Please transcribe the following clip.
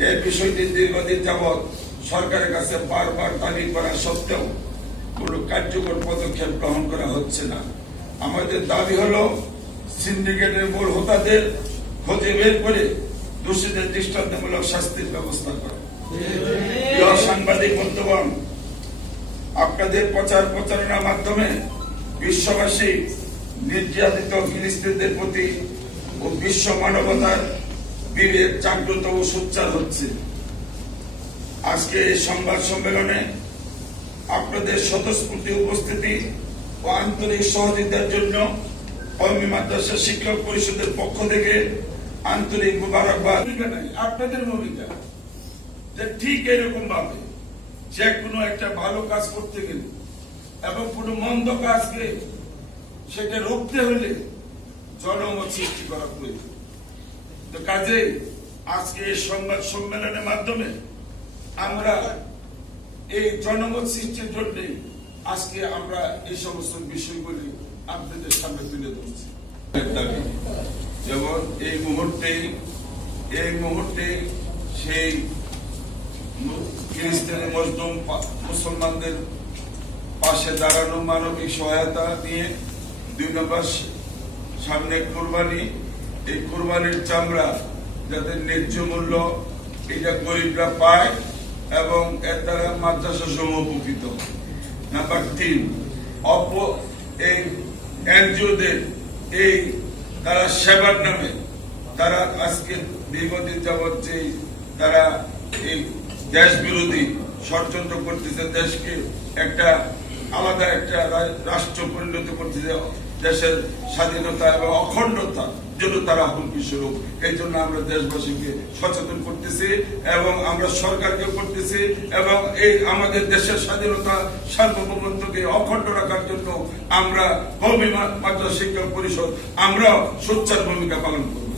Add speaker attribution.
Speaker 1: এই বিষয়টি দীর্ঘদিন যাবৎ সরকারের কাছে বারবার দাবি করা সত্ত্বেও কোনো কার্যকর পদক্ষেপ গ্রহণ করা হচ্ছে না। আমাদের দাবি হলো, সিন্ডিকেটের মূল হোতাদের খোঁজে বের করে দোষীদের দৃষ্টান্তমূলক শাস্তির ব্যবস্থা করা। সাংবাদিক বন্ধুগণ, আপনাদের প্রচার প্রচারণার মাধ্যমে বিশ্ববাসী নির্যাতিত ফিলিস্তিনদের প্রতি ও বিশ্ব মানবতার বিবেক জাগ্রত ও সোচ্চার হচ্ছে। আজকে সংবাদ সম্মেলনে আপনাদের স্বতঃস্ফূর্তি উপস্থিতি ও আন্তরিক সহযোগিতার জন্য কর্মী মাদ্রাসা শিক্ষক পরিষদের পক্ষ থেকে আন্তরিক মুবারকবাদ। আপনাদের ভূমিকা, যে ঠিক এরকম ভাবে যে কোনো একটা ভালো কাজ করতে গেলে এবং কোনো মন্দ কাজকে সেটা রুখতে হলে জনমত সৃষ্টি করা প্রয়োজন। কাজে আজকে এই সংবাদ সম্মেলনের মাধ্যমে আমরা এই জনমত সৃষ্টির জন্য আজকে আমরা এই সমস্ত বিষয়গুলি আপনাদের সামনে তুলে ধরছি। যেমন এই মুহূর্তে এই মুহূর্তে সেই ফিলিস্তিনি মজলুম মুসলমানদের পাশে দাঁড়ানো মানবিক সহায়তা নিয়ে দুই নম্বর সামনে কোরবানি এই কোরবানির চামড়া যাতে ন্যায্য মূল্য, এটা গরিবরা পায় এবং এর দ্বারা মাদ্রাসা সমূহ উপকৃত নাম্বার তিন অপ, এই এনজিওদের, এই তারা সেবার নামে, তারা আজকে দীর্ঘদিন যাবৎ যে তারা এই দেশ বিরোধী ষড়যন্ত্র করতেছে, দেশকে একটা আলাদা একটা রাষ্ট্র পরিণত করতেছে দেশের স্বাধীনতা এবং অখণ্ডতা জন্য তারা হুমকি স্বরূপ এই জন্য আমরা দেশবাসীকে সচেতন করতেছি এবং আমরা সরকারকে করতেছি এবং এই আমাদের দেশের স্বাধীনতা সার্বভৌমত্বকে অখণ্ড রাখার জন্য আমরা কৌমি মাদ্রাসা শিক্ষা পরিষদ আমরা সোচ্চার ভূমিকা পালন করব।